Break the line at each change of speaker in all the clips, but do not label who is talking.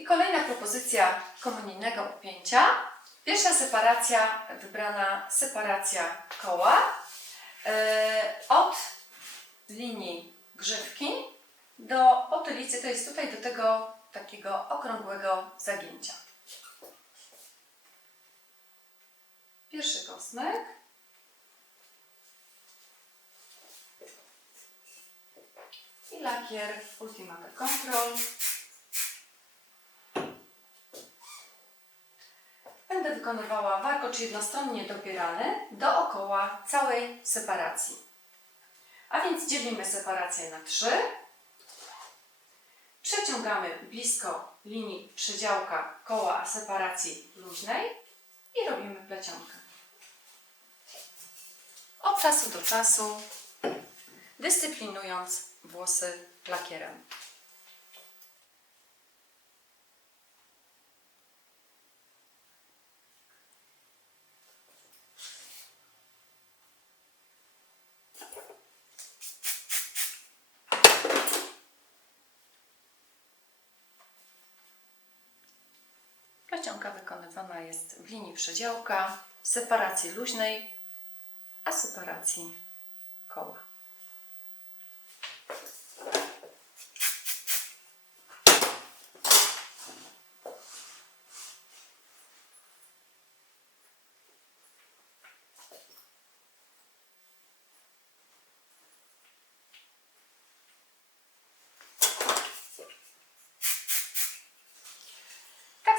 I kolejna propozycja komunijnego upięcia. Pierwsza separacja wybrana separacja koła e, od linii grzywki do otylicy, to jest tutaj do tego takiego okrągłego zagięcia. Pierwszy kosmyk. I lakier Ultimate Control. Wykonywała warkocz jednostronnie dopierany dookoła całej separacji. A więc dzielimy separację na trzy. Przeciągamy blisko linii przedziałka koła separacji luźnej i robimy plecionkę. Od czasu do czasu dyscyplinując włosy lakierem. Plecionka wykonywana jest w linii przedziałka, separacji luźnej, a separacji koła.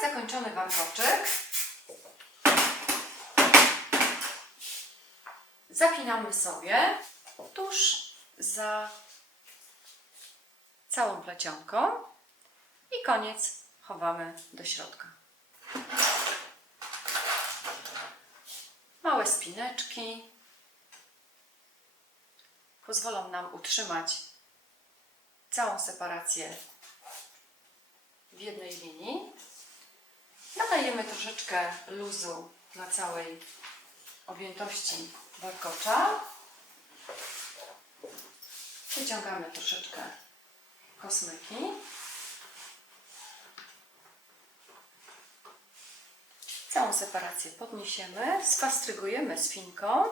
Zakończony warkoczyk. Zapinamy sobie tuż za całą plecionką i koniec chowamy do środka. Małe spineczki pozwolą nam utrzymać całą separację w jednej linii. Nadajemy troszeczkę luzu na całej objętości warkocza. Wyciągamy troszeczkę kosmyki. Całą separację podniesiemy, sfastrygujemy spinką.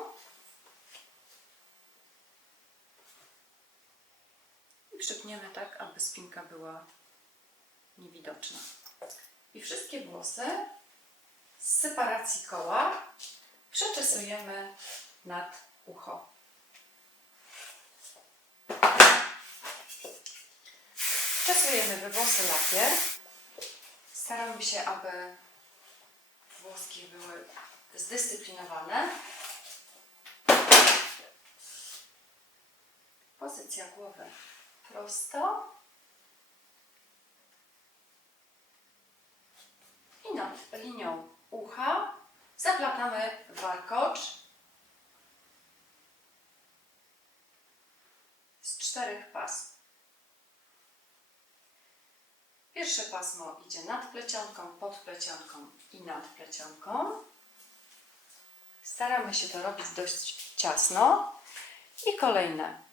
I przypniemy tak, aby spinka była niewidoczna. I wszystkie włosy z separacji koła przeczesujemy nad ucho. Czesujemy we włosy lakier. Staramy się, aby włoski były zdyscyplinowane. Pozycja głowy prosto. Nad linią ucha zaplatamy warkocz z czterech pasm. Pierwsze pasmo idzie nad plecionką, pod plecionką i nad plecionką. Staramy się to robić dość ciasno. I kolejne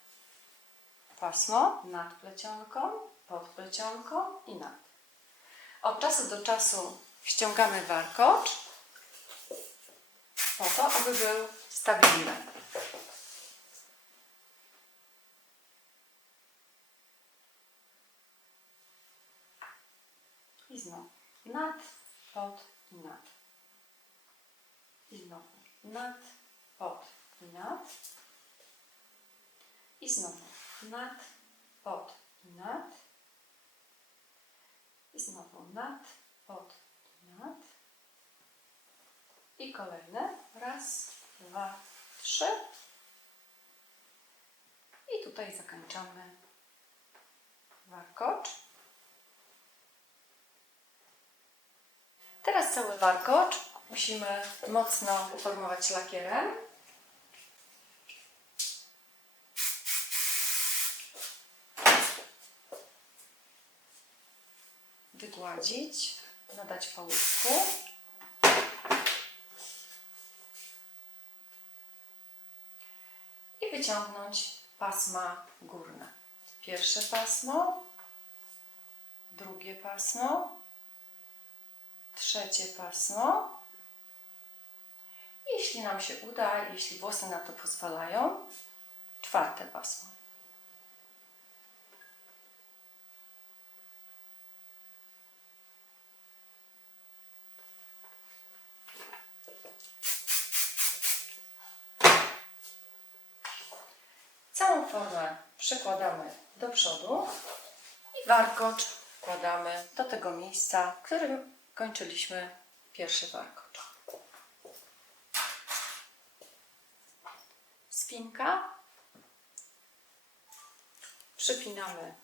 pasmo nad plecionką, pod plecionką i nad. Od czasu do czasu ściągamy warkocz po to, aby był stabilny. I znowu nad, pod i nad. I znowu nad, pod i nad. I znowu nad, pod i nad. I znowu nad, pod nad. I kolejne. Raz, dwa, trzy. I tutaj zakończamy warkocz. Teraz cały warkocz musimy mocno uformować lakierem. Wygładzić, nadać połysku. I wyciągnąć pasma górne. Pierwsze pasmo, drugie pasmo, trzecie pasmo. Jeśli nam się uda, jeśli włosy na to pozwalają, czwarte pasmo. Całą formę przekładamy do przodu i warkocz wkładamy do tego miejsca, w którym kończyliśmy pierwszy warkocz. Spinka. Przypinamy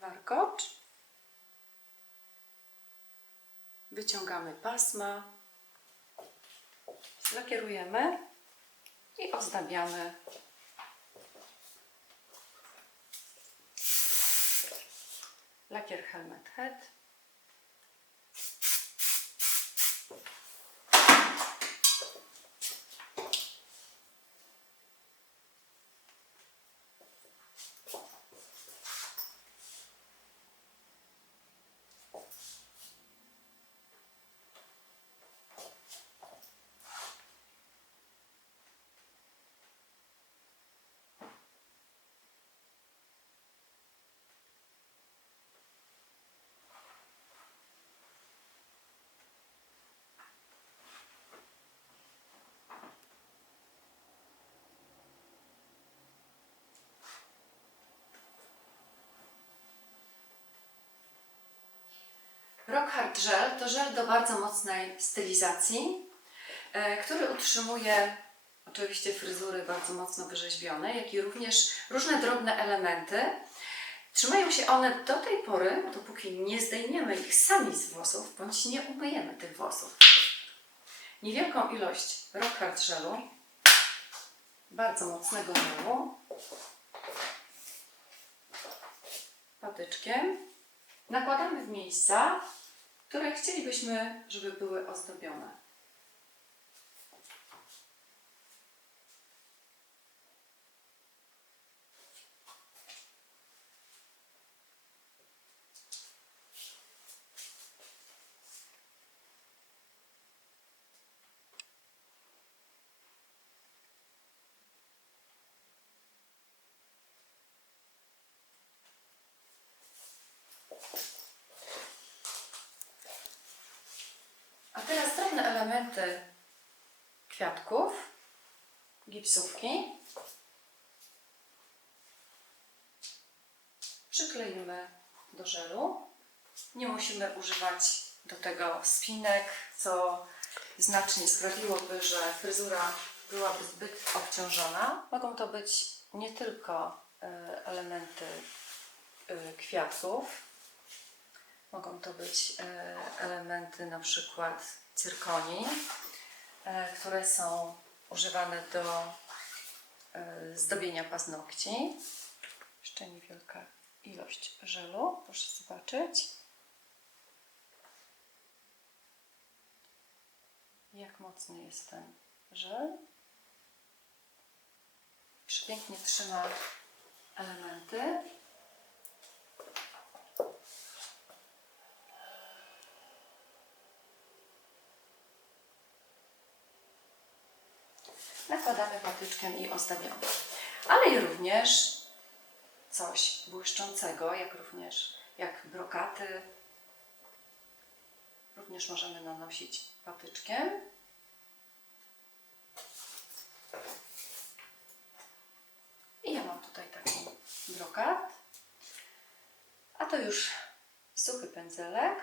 warkocz. Wyciągamy pasma. Lakierujemy i ozdabiamy lakier Helmet Head. Rock Hard Gel to żel do bardzo mocnej stylizacji, e, który utrzymuje oczywiście fryzury bardzo mocno wyrzeźbione, jak i również różne drobne elementy. Trzymają się one do tej pory, dopóki nie zdejmiemy ich sami z włosów, bądź nie umyjemy tych włosów. Niewielką ilość Rock Hard Gelu, bardzo mocnego gelu, patyczkiem nakładamy w miejsca, które chcielibyśmy, żeby były ozdobione. A teraz drobne elementy kwiatków, gipsówki. Przykleimy do żelu. Nie musimy używać do tego spinek, co znacznie sprawiłoby, że fryzura byłaby zbyt obciążona. Mogą to być nie tylko e, elementy e, kwiatów, Mogą to być e, elementy na przykład cyrkonii, e, które są używane do e, zdobienia paznokci. Jeszcze niewielka ilość żelu, proszę zobaczyć. Jak mocny jest ten żel. Przepięknie trzyma elementy. Nakładamy patyczkiem i ozdabiamy. Ale również coś błyszczącego, jak również jak brokaty. Również możemy nanosić patyczkiem. I ja mam tutaj taki brokat. A to już suchy pędzelek.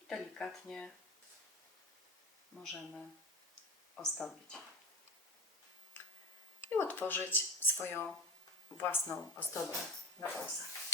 I delikatnie możemy ozdobić. I utworzyć swoją własną ozdobę na włosach.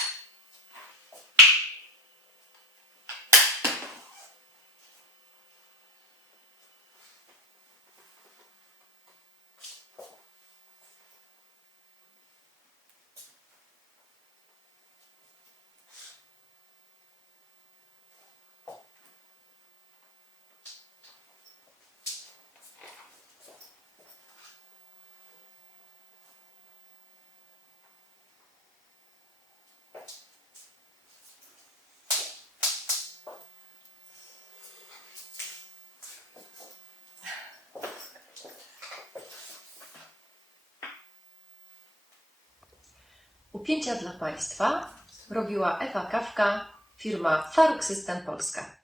Upięcia dla Państwa robiła Ewa Kawka, firma Faruk System Polska.